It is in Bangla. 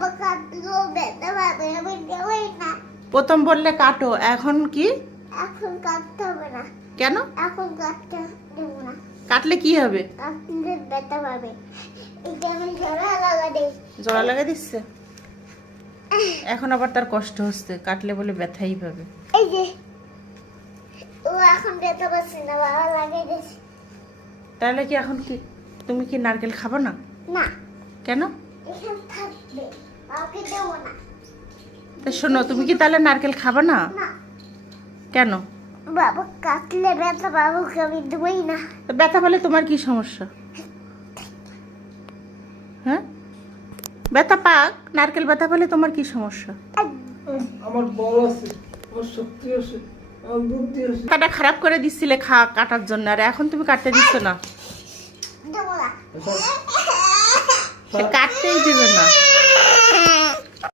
বাবা কাটলো ব্যথা পাবে আমি দেবই না। প্রথম বললে কাটো, এখন কি? এখন কাটতে হবে না। কেন? এখন কাটতে দেব না। কাটলে কি হবে? কাটলে ব্যথা পাবে। এটা আমি জোড়া লাগা দেই। জোড়া লাগা দিচ্ছে, এখন আবার তার কষ্ট হচ্ছে, কাটলে বলে ব্যথাই পাবে। এই যে ও এখন ব্যথা পাচ্ছে না, বাবা লাগিয়ে দিয়েছে। তাহলে কি এখন কি তুমি কি নারকেল খাবে না? না, কেন? এখানে থাকবে, বাবাকে দেবো না। তা শোনো, তুমি কি তাহলে নারকেল খাবে না? না, কেন? বাবা কাটলে ব্যথা বাবুকে আমি দেবই না। তো ব্যথা পেলে তোমার কি সমস্যা? হ্যাঁ, ব্যথা পাক, নারকেল ব্যথা পেলে তোমার কি সমস্যা? আমার বল আছে, আমার শক্তি আছে, আমার বুদ্ধি আছে। কাটা খারাপ করে দিছিলে কাটার জন্য, আর এখন তুমি কাটতে দিচ্ছ না। দেবো না। সে কাটতেই দিবে